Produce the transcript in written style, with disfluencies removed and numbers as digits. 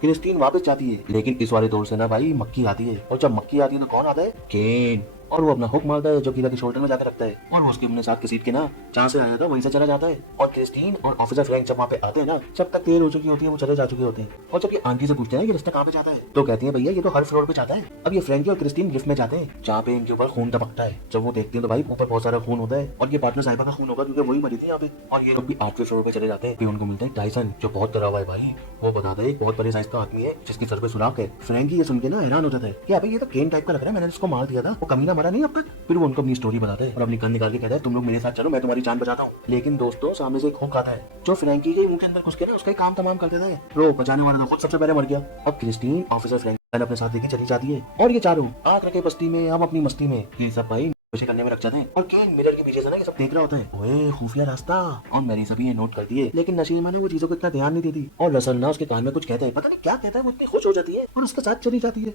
Christine वापस जाती है, लेकिन इस वाले दौर से ना भाई मक्की आती है, और जब मक्की आती है तो कौन आता है? केन। और वो अपना हुक मारता है जो कीला के शोल्डर में जाकर रखता है, और वो उसके अपने साथ घसीट के ना जहाँ से आया था वहीं से चला जाता है। और क्रिस्टीन और ऑफिसर फ्रैंक जब वहाँ पे आते हैं ना, जब तक देर हो चुकी होती है वो चले जा चुके होते हैं। और जब ये आंटी से पूछते हैं ये रास्ता कहाँ पे जाता है, तो कहती है भैया ये तो हर फ्लोर पे जाता है। अब ये फ्रैंकी और क्रिस्टीन लिफ्ट में जाते हैं जहाँ पे इनके ऊपर खून टपकता है। जब वो देखते हैं तो भाई ऊपर बहुत सारा खून होता है, और ये पार्टनर साहिबा का खून होगा क्योंकि वही मरी थी यहाँ पे। और ये लोग भी 8वें फ्लोर पे चले जाते हैं। फिर उनको मिलता है टाइसन जो बहुत डरा हुआ है भाई। वो बताता है एक बहुत बड़े साइज का आदमी है जिसके सर पे सुराख है। फ्रैंकी ये सुन के ना हैरान हो जाता है कि अबे ये तो केन टाइप का लग रहा है, मैंने इसको मार दिया था, वो कमीना मरा नहीं अब तक। फिर वो उनको अपनी स्टोरी बताते हैं और अपनी गन निकाल के कहता है तुम लोग मेरे साथ चलो, मैं तुम्हारी जान बचाता हूँ। लेकिन दोस्तों सामने से एक हुक आता है जो फ्रैंकी के मुंह के अंदर घुस के ना उसका ही काम तमाम कर देता है। रो बचाने वाला तो खुद सबसे पहले मर गया। अब क्रिस्टीन ऑफिसर फ्रैंक अपने साथ लेके चली जाती है, और ये चारों आग रखे बस्ती में हम अपनी मस्ती में ये सब भाई नशे करने में रख जाते हैं। और केन मिरर के पीछे से ना ये सब देख रहा होता है, ओए खुफिया रास्ता। और मैरी सभी ये नोट कर दिए, लेकिन नशीमा ने वो चीजों को इतना ध्यान नहीं देती। और रसल ना उसके कान में कुछ कहता है, पता नहीं क्या कहता है, वो इतनी खुश हो जाती है और उसके साथ चली जाती है।